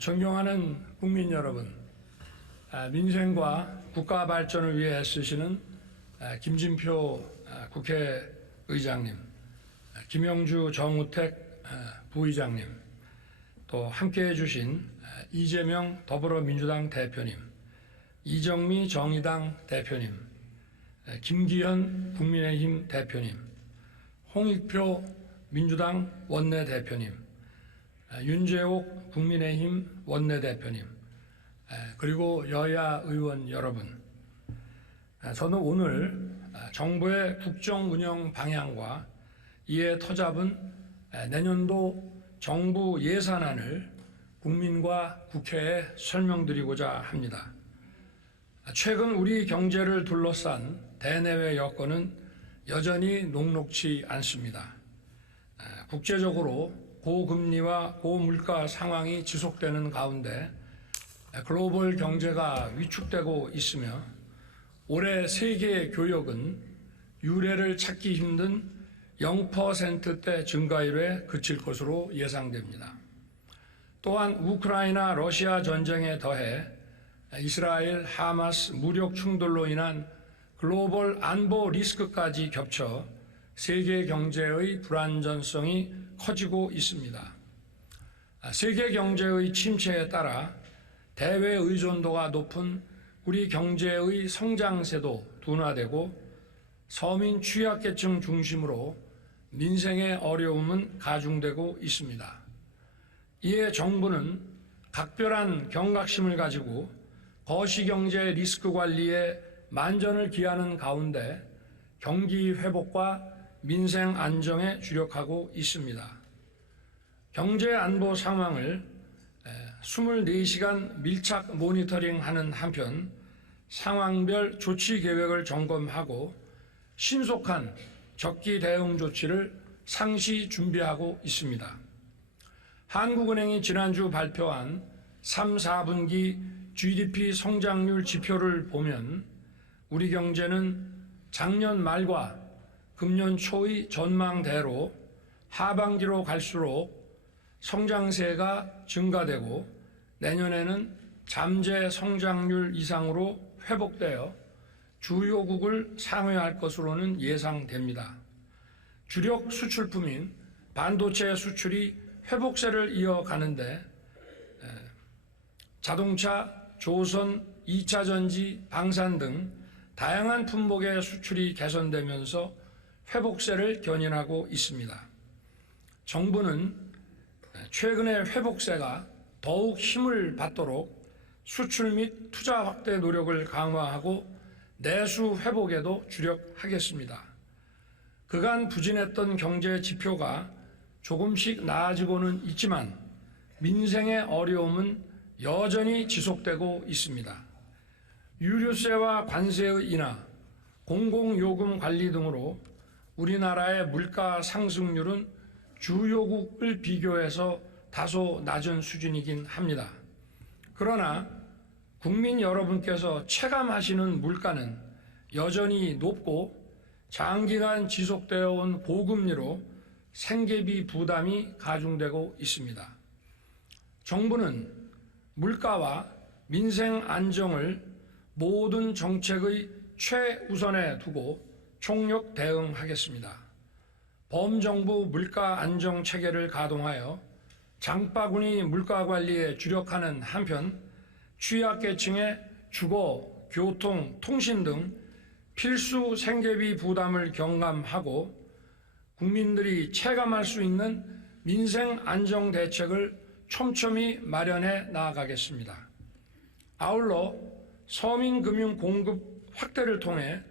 존경하는 국민 여러분, 민생과 국가 발전을 위해 애쓰시는 김진표 국회의장님, 김영주 정우택 부의장님, 또 함께해 주신 이재명 더불어민주당 대표님, 이정미 정의당 대표님, 김기현 국민의힘 대표님, 홍익표 민주당 원내대표님, 윤재옥 국민의힘 원내대표님, 그리고 여야 의원 여러분, 저는 오늘 정부의 국정 운영 방향과 이에 터잡은 내년도 정부 예산안을 국민과 국회에 설명드리고자 합니다. 최근 우리 경제를 둘러싼 대내외 여건은 여전히 녹록지 않습니다. 국제적으로 고금리와 고물가 상황이 지속되는 가운데 글로벌 경제가 위축되고 있으며 올해 세계 교역은 유례를 찾기 힘든 0%대 증가율에 그칠 것으로 예상됩니다. 또한 우크라이나 러시아 전쟁에 더해 이스라엘 하마스 무력 충돌로 인한 글로벌 안보 리스크까지 겹쳐 세계 경제의 불안전성이 커지고 있습니다. 세계 경제의 침체에 따라 대외 의존도가 높은 우리 경제의 성장세도 둔화되고 서민 취약계층 중심으로 민생의 어려움은 가중되고 있습니다. 이에 정부는 각별한 경각심을 가지고 거시경제 리스크 관리에 만전을 기하는 가운데 경기 회복과 민생 안정에 주력하고 있습니다. 경제 안보 상황을 24시간 밀착 모니터링하는 한편 상황별 조치 계획을 점검하고 신속한 적기 대응 조치를 상시 준비하고 있습니다. 한국은행이 지난주 발표한 3, 4분기 GDP 성장률 지표를 보면 우리 경제는 작년 말과 금년 초의 전망대로 하반기로 갈수록 성장세가 증가되고 내년에는 잠재 성장률 이상으로 회복되어 주요국을 상회할 것으로는 예상됩니다. 주력 수출품인 반도체 수출이 회복세를 이어가는데 자동차, 조선, 2차 전지, 방산 등 다양한 품목의 수출이 개선되면서 회복세를 견인하고 있습니다. 정부는 최근의 회복세가 더욱 힘을 받도록 수출 및 투자 확대 노력을 강화하고 내수 회복에도 주력하겠습니다. 그간 부진했던 경제 지표가 조금씩 나아지고는 있지만 민생의 어려움은 여전히 지속되고 있습니다. 유류세와 관세의 인하, 공공요금 관리 등으로 우리나라의 물가 상승률은 주요국을 비교해서 다소 낮은 수준이긴 합니다. 그러나 국민 여러분께서 체감하시는 물가는 여전히 높고 장기간 지속되어 온 고금리로 생계비 부담이 가중되고 있습니다. 정부는 물가와 민생 안정을 모든 정책의 최우선에 두고 총력 대응하겠습니다. 범정부 물가 안정 체계를 가동하여 장바구니 물가 관리에 주력하는 한편 취약계층의 주거, 교통, 통신 등 필수 생계비 부담을 경감하고 국민들이 체감할 수 있는 민생 안정 대책을 촘촘히 마련해 나아가겠습니다. 아울러 서민 금융 공급 확대를 통해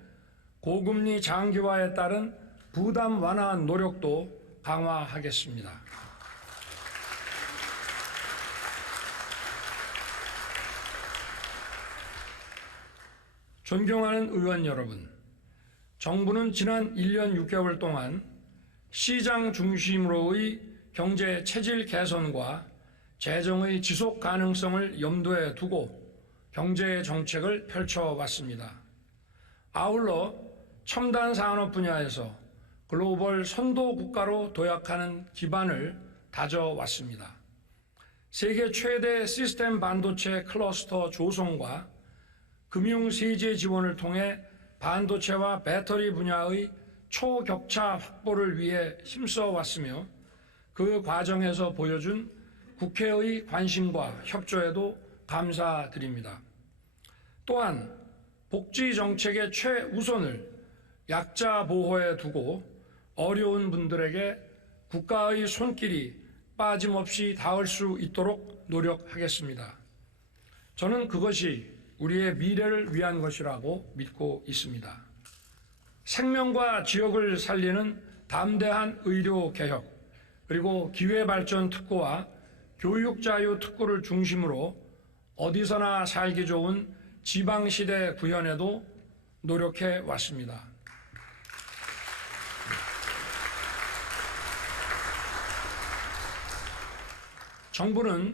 고금리 장기화에 따른 부담 완화 노력도 강화하겠습니다. 존경하는 의원 여러분, 정부는 지난 1년 6개월 동안 시장 중심으로의 경제 체질 개선과 재정의 지속 가능성을 염두에 두고 경제 정책을 펼쳐왔습니다. 아울러 첨단 산업 분야에서 글로벌 선도 국가로 도약하는 기반을 다져왔습니다. 세계 최대 시스템 반도체 클러스터 조성과 금융 세제 지원을 통해 반도체와 배터리 분야의 초격차 확보를 위해 힘써 왔으며 그 과정에서 보여준 국회의 관심과 협조에도 감사드립니다. 또한 복지 정책의 최우선을 약자 보호에 두고 어려운 분들에게 국가의 손길이 빠짐없이 닿을 수 있도록 노력하겠습니다. 저는 그것이 우리의 미래를 위한 것이라고 믿고 있습니다. 생명과 지역을 살리는 담대한 의료 개혁, 그리고 기회발전 특구와 교육자유 특구를 중심으로 어디서나 살기 좋은 지방시대 구현에도 노력해 왔습니다. 정부는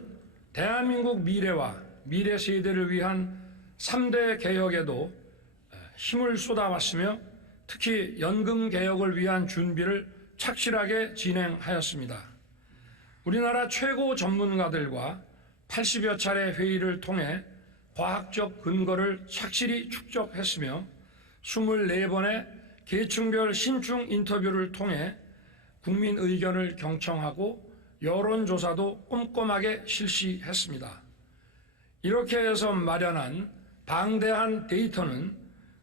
대한민국 미래와 미래 세대를 위한 3대 개혁에도 힘을 쏟아왔으며 특히 연금 개혁을 위한 준비를 착실하게 진행하였습니다. 우리나라 최고 전문가들과 80여 차례 회의를 통해 과학적 근거를 착실히 축적했으며 24번의 계층별 신중 인터뷰를 통해 국민 의견을 경청하고 여론조사도 꼼꼼하게 실시했습니다. 이렇게 해서 마련한 방대한 데이터는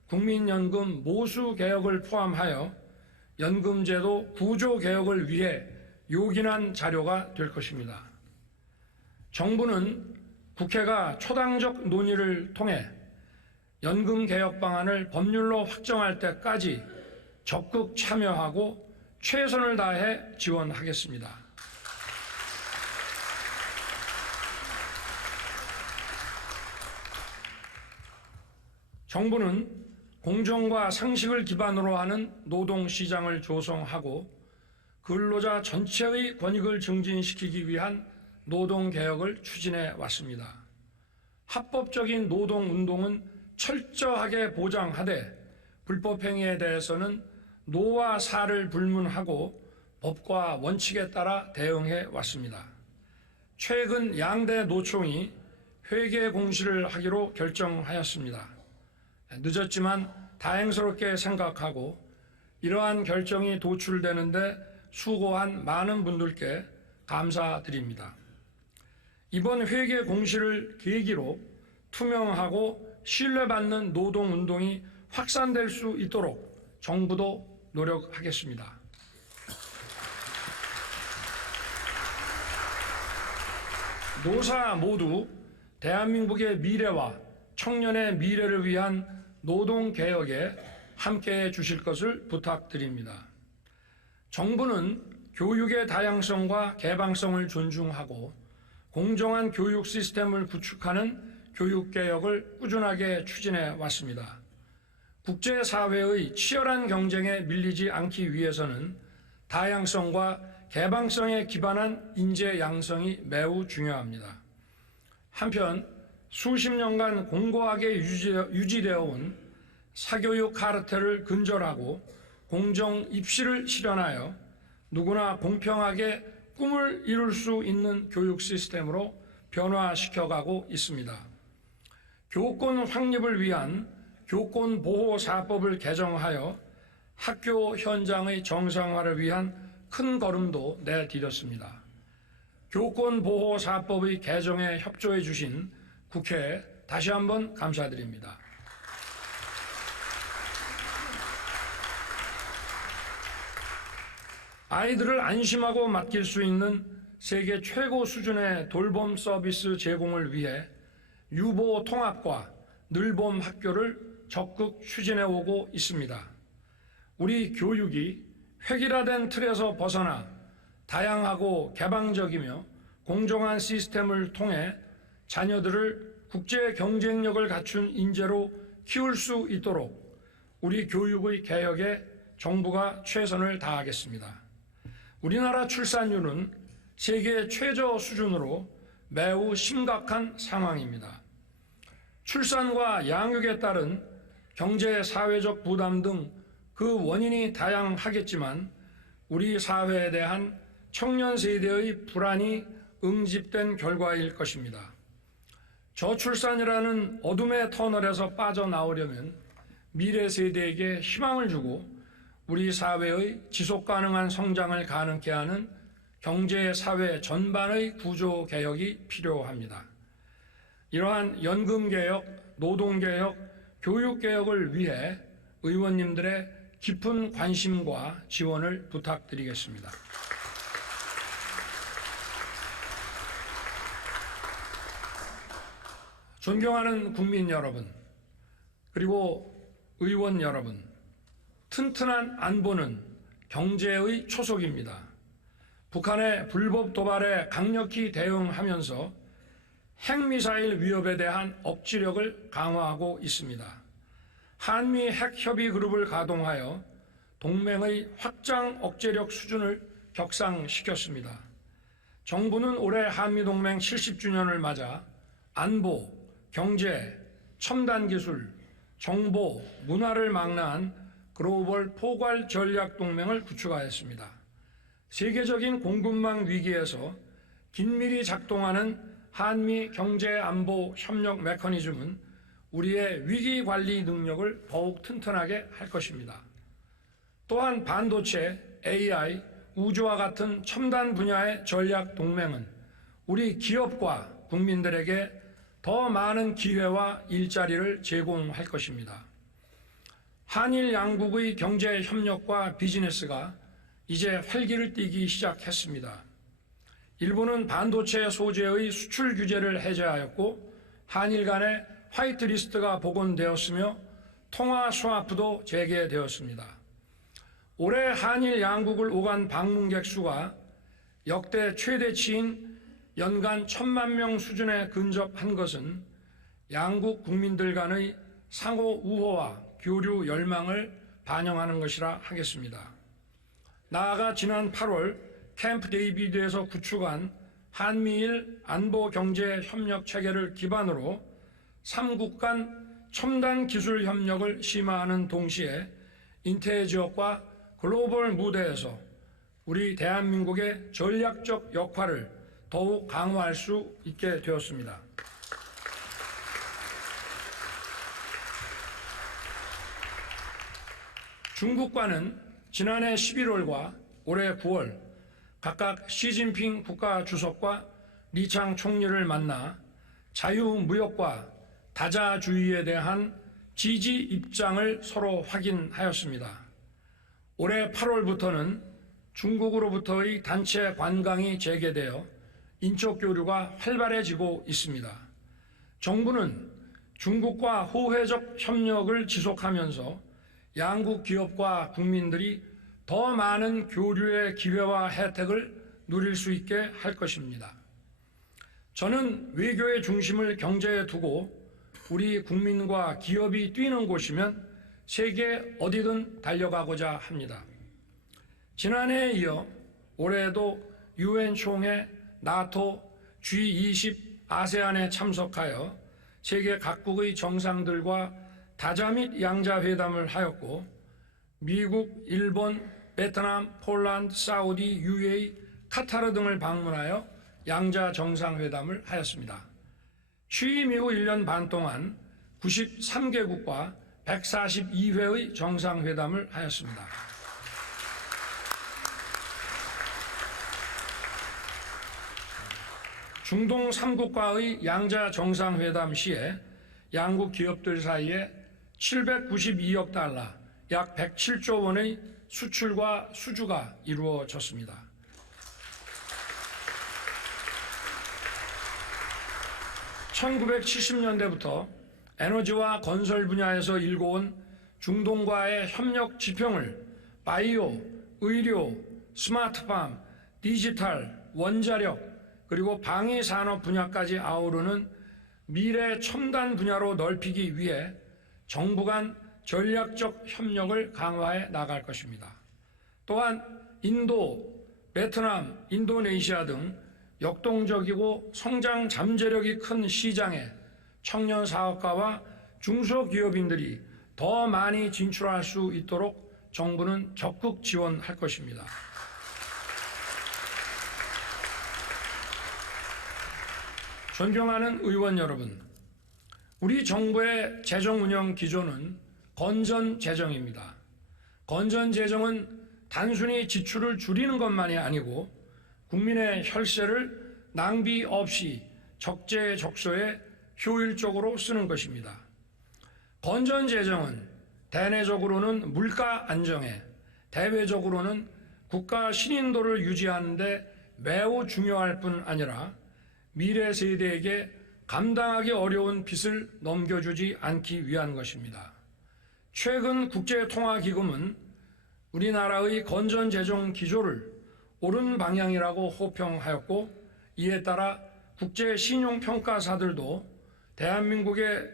국민연금 모수 개혁을 포함하여 연금제도 구조 개혁을 위해 요긴한 자료가 될 것입니다. 정부는 국회가 초당적 논의를 통해 연금 개혁 방안을 법률로 확정할 때까지 적극 참여하고 최선을 다해 지원하겠습니다. 정부는 공정과 상식을 기반으로 하는 노동시장을 조성하고 근로자 전체의 권익을 증진시키기 위한 노동개혁을 추진해 왔습니다. 합법적인 노동운동은 철저하게 보장하되 불법행위에 대해서는 노와 사를 불문하고 법과 원칙에 따라 대응해 왔습니다. 최근 양대 노총이 회계 공시를 하기로 결정하였습니다. 늦었지만 다행스럽게 생각하고 이러한 결정이 도출되는데 수고한 많은 분들께 감사드립니다. 이번 회계 공시를 계기로 투명하고 신뢰받는 노동운동이 확산될 수 있도록 정부도 노력하겠습니다. 노사 모두 대한민국의 미래와 청년의 미래를 위한 노동개혁에 함께해 주실 것을 부탁드립니다. 정부는 교육의 다양성과 개방성을 존중하고 공정한 교육 시스템을 구축하는 교육개혁을 꾸준하게 추진해 왔습니다. 국제사회의 치열한 경쟁에 밀리지 않기 위해서는 다양성과 개방성에 기반한 인재 양성이 매우 중요합니다. 한편 수십 년간 공고하게 유지되어 온 사교육 카르텔을 근절하고 공정 입시를 실현하여 누구나 공평하게 꿈을 이룰 수 있는 교육 시스템으로 변화시켜가고 있습니다. 교권 확립을 위한 교권보호사법을 개정하여 학교 현장의 정상화를 위한 큰 걸음도 내디뎠습니다. 교권보호사법의 개정에 협조해 주신 국회에 다시 한번 감사드립니다. 아이들을 안심하고 맡길 수 있는 세계 최고 수준의 돌봄 서비스 제공을 위해 유보 통합과 늘봄 학교를 적극 추진해 오고 있습니다. 우리 교육이 획일화된 틀에서 벗어나 다양하고 개방적이며 공정한 시스템을 통해 자녀들을 국제 경쟁력을 갖춘 인재로 키울 수 있도록 우리 교육의 개혁에 정부가 최선을 다하겠습니다. 우리나라 출산율은 세계 최저 수준으로 매우 심각한 상황입니다. 출산과 양육에 따른 경제, 사회적 부담 등 그 원인이 다양하겠지만 우리 사회에 대한 청년 세대의 불안이 응집된 결과일 것입니다. 저출산이라는 어둠의 터널에서 빠져나오려면 미래 세대에게 희망을 주고 우리 사회의 지속가능한 성장을 가능케 하는 경제, 사회 전반의 구조 개혁이 필요합니다. 이러한 연금개혁, 노동개혁, 교육개혁을 위해 의원님들의 깊은 관심과 지원을 부탁드리겠습니다. 존경하는 국민 여러분, 그리고 의원 여러분, 튼튼한 안보는 경제의 초석입니다. 북한의 불법 도발에 강력히 대응하면서 핵미사일 위협에 대한 억지력을 강화하고 있습니다. 한미 핵협의 그룹을 가동하여 동맹의 확장 억제력 수준을 격상시켰습니다. 정부는 올해 한미동맹 70주년을 맞아 안보, 경제, 첨단 기술, 정보, 문화를 망라한 글로벌 포괄 전략 동맹을 구축하였습니다. 세계적인 공급망 위기에서 긴밀히 작동하는 한미 경제 안보 협력 메커니즘은 우리의 위기 관리 능력을 더욱 튼튼하게 할 것입니다. 또한 반도체, AI, 우주와 같은 첨단 분야의 전략 동맹은 우리 기업과 국민들에게 더 많은 기회와 일자리를 제공할 것입니다. 한일 양국의 경제 협력과 비즈니스가 이제 활기를 띠기 시작했습니다. 일본은 반도체 소재의 수출 규제를 해제하였고 한일 간의 화이트리스트가 복원되었으며 통화 스와프도 재개되었습니다. 올해 한일 양국을 오간 방문객 수가 역대 최대치인 연간 1,000만 명 수준에 근접한 것은 양국 국민들 간의 상호 우호와 교류 열망을 반영하는 것이라 하겠습니다. 나아가 지난 8월 캠프 데이비드에서 구축한 한미일 안보 경제 협력 체계를 기반으로 3국 간 첨단 기술 협력을 심화하는 동시에 인태 지역과 글로벌 무대에서 우리 대한민국의 전략적 역할을 더욱 강화할 수 있게 되었습니다. 중국과는 지난해 11월과 올해 9월 각각 시진핑 국가주석과 리창 총리를 만나 자유무역과 다자주의에 대한 지지 입장을 서로 확인하였습니다. 올해 8월부터는 중국으로부터의 단체 관광이 재개되어 인적 교류가 활발해지고 있습니다. 정부는 중국과 호혜적 협력을 지속하면서 양국 기업과 국민들이 더 많은 교류의 기회와 혜택을 누릴 수 있게 할 것입니다. 저는 외교의 중심을 경제에 두고 우리 국민과 기업이 뛰는 곳이면 세계 어디든 달려가고자 합니다. 지난해에 이어 올해에도 UN 총회, 나토, G20, 아세안에 참석하여 세계 각국의 정상들과 다자 및 양자 회담을 하였고 미국, 일본, 베트남, 폴란드, 사우디, UAE, 카타르 등을 방문하여 양자 정상회담을 하였습니다. 취임 이후 1년 반 동안 93개국과 142회의 정상회담을 하였습니다. 중동 3국과의 양자 정상회담 시에 양국 기업들 사이에 792억 달러, 약 107조 원의 수출과 수주가 이루어졌습니다. (1970년대부터) 에너지와 건설 분야에서 일궈온 중동과의 협력 지평을 바이오, 의료, 스마트팜, 디지털, 원자력, 그리고 방위 산업 분야까지 아우르는 미래 첨단 분야로 넓히기 위해 정부 간 전략적 협력을 강화해 나갈 것입니다. 또한 인도, 베트남, 인도네시아 등 역동적이고 성장 잠재력이 큰 시장에 청년 사업가와 중소기업인들이 더 많이 진출할 수 있도록 정부는 적극 지원할 것입니다. 존경하는 의원 여러분, 우리 정부의 재정 운영 기조는 건전 재정입니다. 건전 재정은 단순히 지출을 줄이는 것만이 아니고 국민의 혈세를 낭비 없이 적재적소에 효율적으로 쓰는 것입니다. 건전 재정은 대내적으로는 물가 안정에, 대외적으로는 국가 신인도를 유지하는 데 매우 중요할 뿐 아니라 미래 세대에게 감당하기 어려운 빚을 넘겨주지 않기 위한 것입니다. 최근 국제통화기금은 우리나라의 건전재정 기조를 옳은 방향이라고 호평하였고, 이에 따라 국제신용평가사들도 대한민국의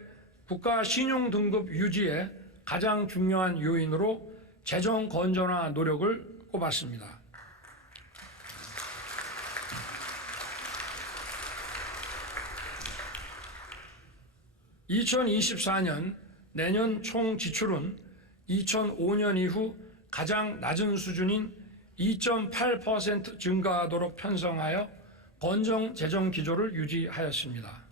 국가 신용등급 유지에 가장 중요한 요인으로 재정 건전화 노력을 꼽았습니다. (2024년) 내년 총 지출은 2005년 이후 가장 낮은 수준인 2.8% 증가하도록 편성하여 건전 재정 기조를 유지하였습니다.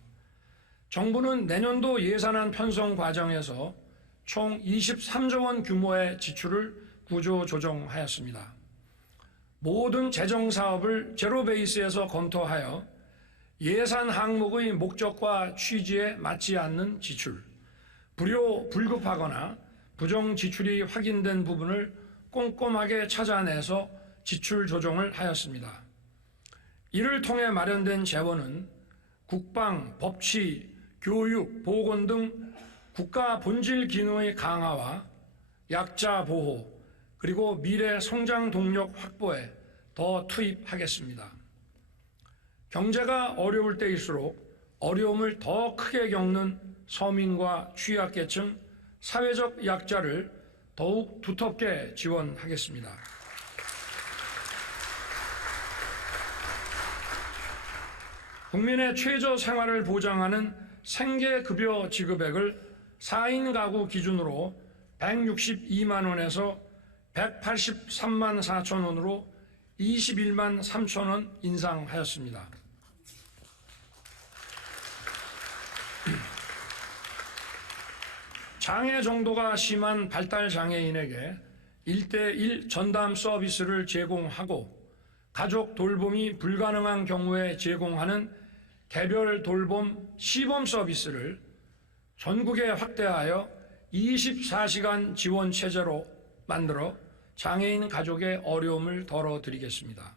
정부는 내년도 예산안 편성 과정에서 총 23조 원 규모의 지출을 구조 조정하였습니다. 모든 재정 사업을 제로 베이스에서 검토하여 예산 항목의 목적과 취지에 맞지 않는 지출, 불급하거나 부정 지출이 확인된 부분을 꼼꼼하게 찾아내서 지출 조정을 하였습니다. 이를 통해 마련된 재원은 국방, 법치, 교육, 보건 등 국가 본질 기능의 강화와 약자 보호, 그리고 미래 성장 동력 확보에 더 투입하겠습니다. 경제가 어려울 때일수록 어려움을 더 크게 겪는 서민과 취약계층, 사회적 약자를 더욱 두텁게 지원하겠습니다. 국민의 최저 생활을 보장하는 생계급여 지급액을 4인 가구 기준으로 162만 원에서 183만 4천 원으로 21만 3천 원 인상하였습니다. 장애 정도가 심한 발달 장애인에게 1:1 전담 서비스를 제공하고, 가족 돌봄이 불가능한 경우에 제공하는 개별 돌봄 시범 서비스를 전국에 확대하여 24시간 지원 체제로 만들어 장애인 가족의 어려움을 덜어드리겠습니다.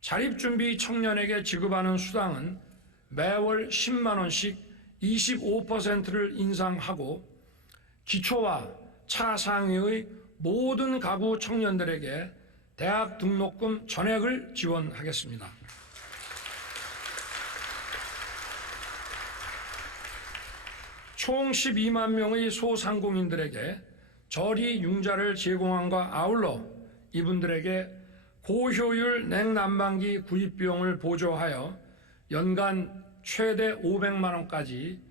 자립준비 청년에게 지급하는 수당은 매월 10만 원씩 25%를 인상하고, 기초와 차상위의 모든 가구 청년들에게 대학 등록금 전액을 지원하겠습니다. 총 12만 명의 소상공인들에게 저리 융자를 제공함과 아울러 이분들에게 고효율 냉난방기 구입 비용을 보조하여 연간 최대 500만 원까지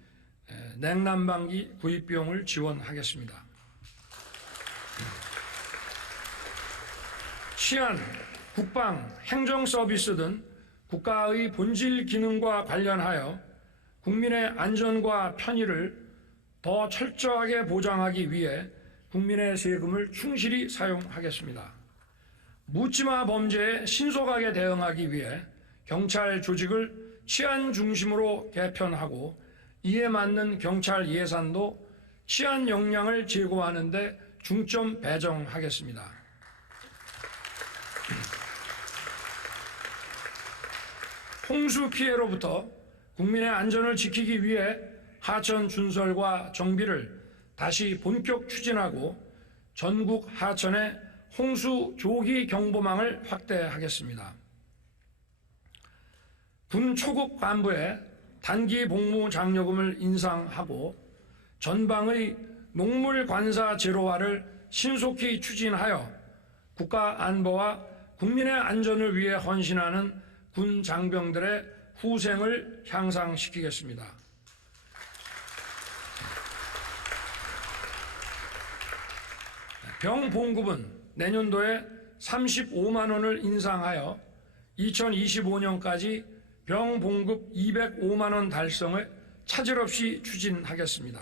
냉난방기 구입 비용을 지원하겠습니다. 치안, 국방, 행정 서비스 등 국가의 본질 기능과 관련하여 국민의 안전과 편의를 더 철저하게 보장하기 위해 국민의 세금을 충실히 사용하겠습니다. 묻지마 범죄에 신속하게 대응하기 위해 경찰 조직을 치안 중심으로 개편하고, 이에 맞는 경찰 예산도 치안 역량을 제고하는 데 중점 배정하겠습니다. 홍수 피해로부터 국민의 안전을 지키기 위해 하천 준설과 정비를 다시 본격 추진하고, 전국 하천의 홍수 조기 경보망을 확대하겠습니다. 군 초급 간부의 단기 복무 장려금을 인상하고, 전방의 농물 관사 제로화를 신속히 추진하여 국가 안보와 국민의 안전을 위해 헌신하는 군 장병들의 후생을 향상시키겠습니다. 병봉급은 내년도에 35만 원을 인상하여 2025년까지 병 봉급 205만 원 달성을 차질 없이 추진하겠습니다.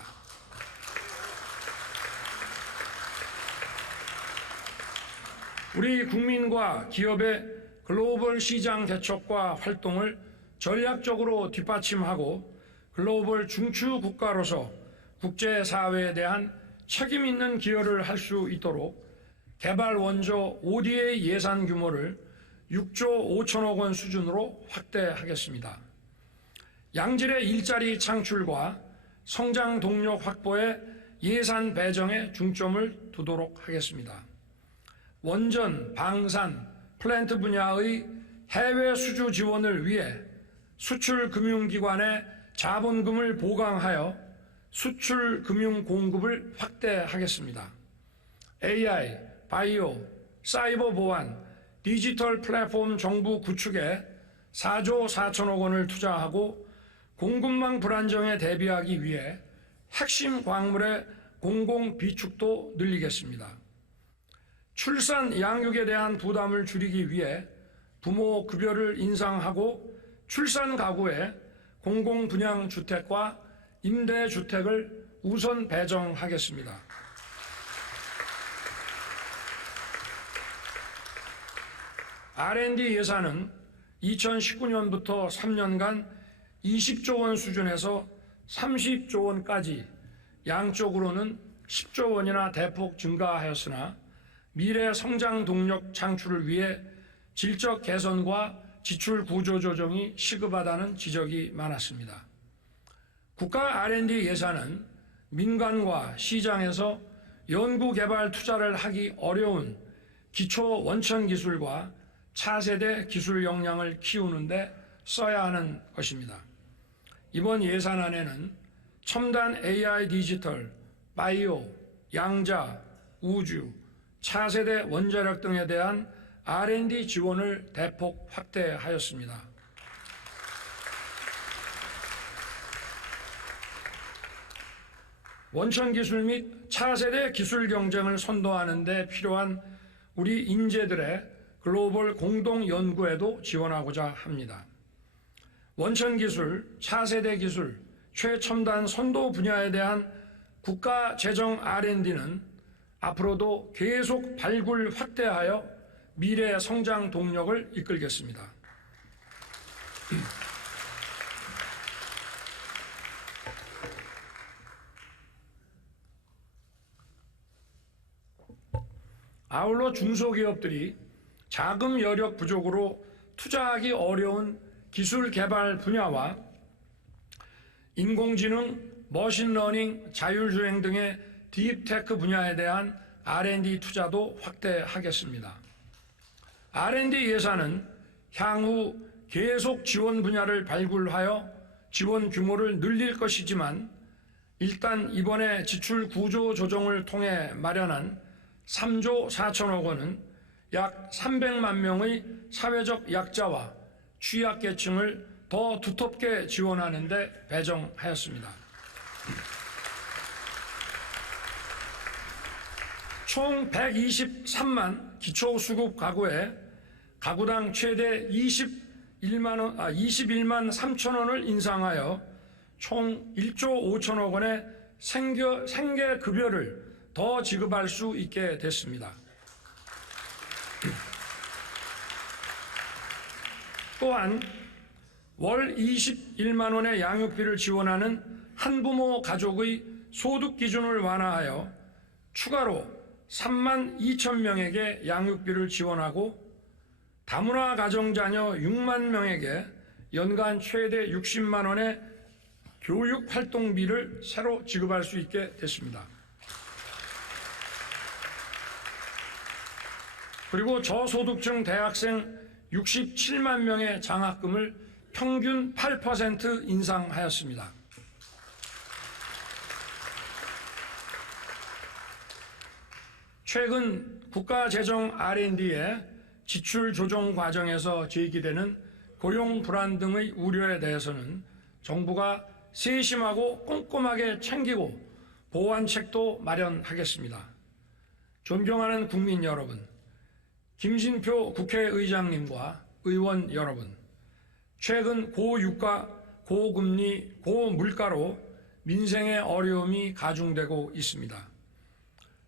우리 국민과 기업의 글로벌 시장 개척과 활동을 전략적으로 뒷받침하고 글로벌 중추 국가로서 국제사회에 대한 책임 있는 기여를 할 수 있도록 개발 원조 ODA 예산 규모를 6조 5천억 원 수준으로 확대하겠습니다. 양질의 일자리 창출과 성장 동력 확보에 예산 배정에 중점을 두도록 하겠습니다. 원전, 방산, 플랜트 분야의 해외 수주 지원을 위해 수출금융기관의 자본금을 보강하여 수출금융 공급을 확대하겠습니다. AI, 바이오, 사이버 보안, 디지털 플랫폼 정부 구축에 4조 4천억 원을 투자하고 공급망 불안정에 대비하기 위해 핵심 광물의 공공 비축도 늘리겠습니다. 출산 양육에 대한 부담을 줄이기 위해 부모 급여를 인상하고 출산 가구에 공공 분양 주택과 임대 주택을 우선 배정하겠습니다. R&D 예산은 2019년부터 3년간 20조 원 수준에서 30조 원까지 양쪽으로는 10조 원이나 대폭 증가하였으나 미래 성장 동력 창출을 위해 질적 개선과 지출 구조 조정이 시급하다는 지적이 많았습니다. 국가 R&D 예산은 민간과 시장에서 연구개발 투자를 하기 어려운 기초 원천 기술과 차세대 기술 역량을 키우는 데 써야 하는 것입니다. 이번 예산안에는 첨단 AI 디지털, 바이오, 양자, 우주, 차세대 원자력 등에 대한 R&D 지원을 대폭 확대하였습니다. 원천 기술 및 차세대 기술 경쟁을 선도하는 데 필요한 우리 인재들의 글로벌 공동 연구에도 지원하고자 합니다. 원천 기술, 차세대 기술, 최첨단 선도 분야에 대한 국가 재정 R&D는 앞으로도 계속 발굴 확대하여 미래 성장 동력을 이끌겠습니다. 아울러 중소기업들이 자금 여력 부족으로 투자하기 어려운 기술 개발 분야와 인공지능, 머신러닝, 자율주행 등의 딥테크 분야에 대한 R&D 투자도 확대하겠습니다. R&D 예산은 향후 계속 지원 분야를 발굴하여 지원 규모를 늘릴 것이지만 일단 이번에 지출 구조 조정을 통해 마련한 3조 4천억 원은 약 300만 명의 사회적 약자와 취약계층을 더 두텁게 지원하는 데 배정하였습니다. 총 123만 기초수급 가구에 가구당 최대 21만 3천 원을 인상하여 총 1조 5천억 원의 생계급여를 더 지급할 수 있게 됐습니다. 또한 월 21만 원의 양육비를 지원하는 한부모 가족의 소득 기준을 완화하여 추가로 3만 2천 명에게 양육비를 지원하고 다문화 가정자녀 6만 명에게 연간 최대 60만 원의 교육활동비를 새로 지급할 수 있게 됐습니다. 그리고 저소득층 대학생 67만 명의 장학금을 평균 8% 인상하였습니다. 최근 국가재정 R&D의 지출 조정 과정에서 제기되는 고용 불안 등의 우려에 대해서는 정부가 세심하고 꼼꼼하게 챙기고 보완책도 마련하겠습니다. 존경하는 국민 여러분, 김진표 국회의장님과 의원 여러분, 최근 고유가, 고금리, 고물가로 민생의 어려움이 가중되고 있습니다.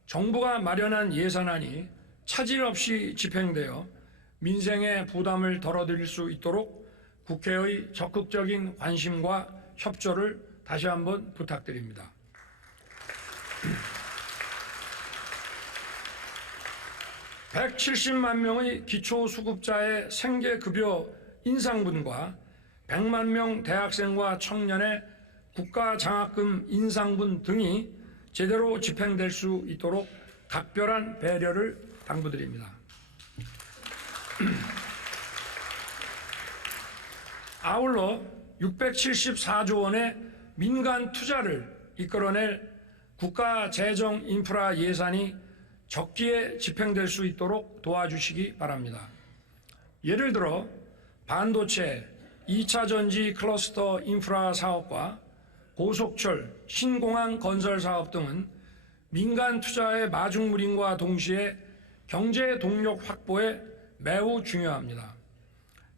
정부가 마련한 예산안이 차질 없이 집행되어 민생의 부담을 덜어드릴 수 있도록 국회의 적극적인 관심과 협조를 다시 한번 부탁드립니다. (170만) 명의 기초수급자의 생계급여 인상분과 100만 명 대학생과 청년의 국가장학금 인상분 등이 제대로 집행될 수 있도록 각별한 배려를 당부드립니다. 아울러 674조 원의 민간 투자를 이끌어낼 국가 재정 인프라 예산이 적기에 집행될 수 있도록 도와주시기 바랍니다. 예를 들어 반도체, 2차 전지 클러스터 인프라 사업과 고속철, 신공항 건설 사업 등은 민간 투자의 마중물인과 동시에 경제 동력 확보에 매우 중요합니다.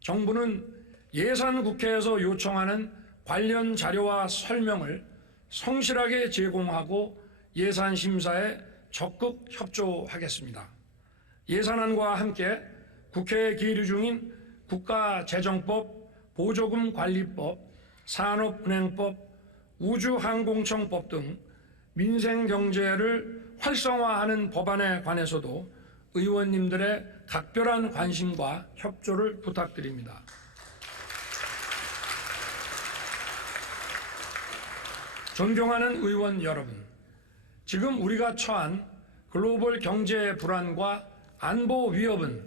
정부는 예산국회에서 요청하는 관련 자료와 설명을 성실하게 제공하고 예산 심사에 적극 협조하겠습니다. 예산안과 함께 국회에 계류 중인 국가재정법, 보조금관리법, 산업은행법, 우주항공청법 등 민생경제를 활성화하는 법안에 관해서도 의원님들의 각별한 관심과 협조를 부탁드립니다. 존경하는 의원 여러분, 지금 우리가 처한 글로벌 경제 불안과 안보 위협은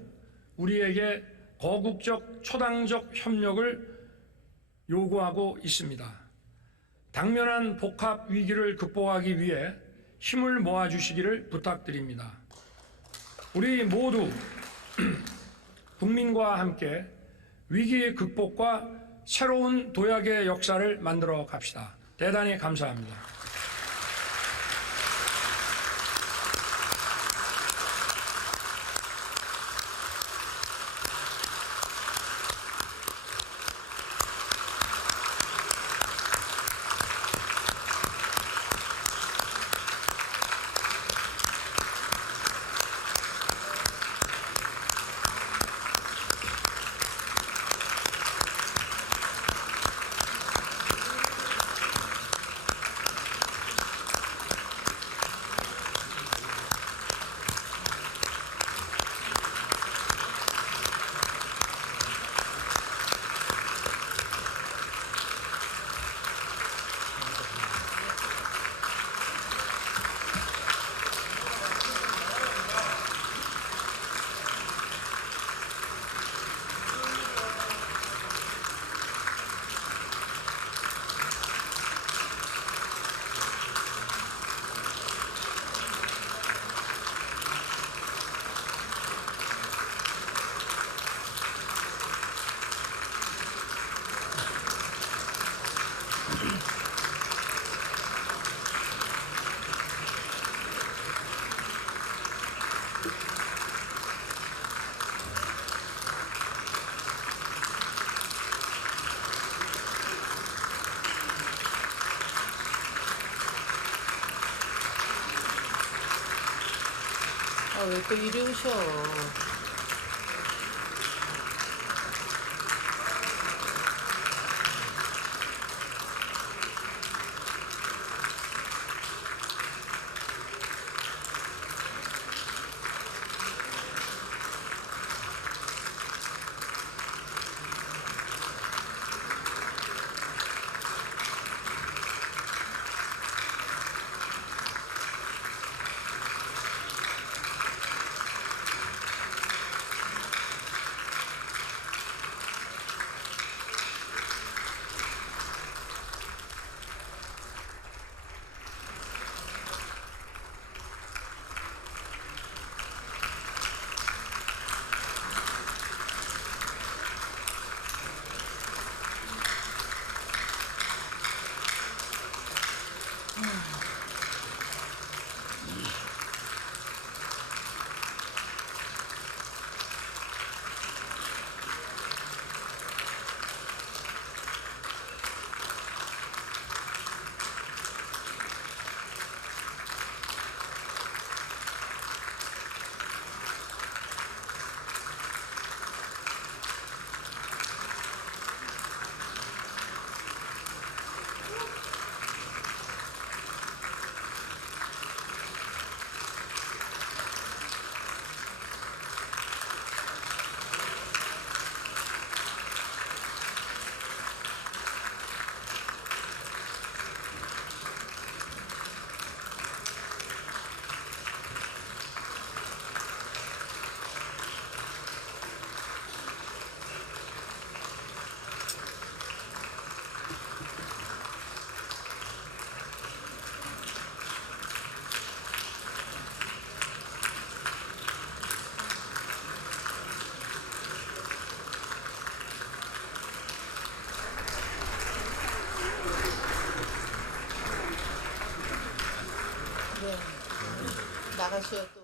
우리에게 거국적, 초당적 협력을 요구하고 있습니다. 당면한 복합 위기를 극복하기 위해 힘을 모아주시기를 부탁드립니다. 우리 모두 국민과 함께 위기 극복과 새로운 도약의 역사를 만들어 갑시다. 대단히 감사합니다. 왜 또 이리 오셔? 나가셔 또.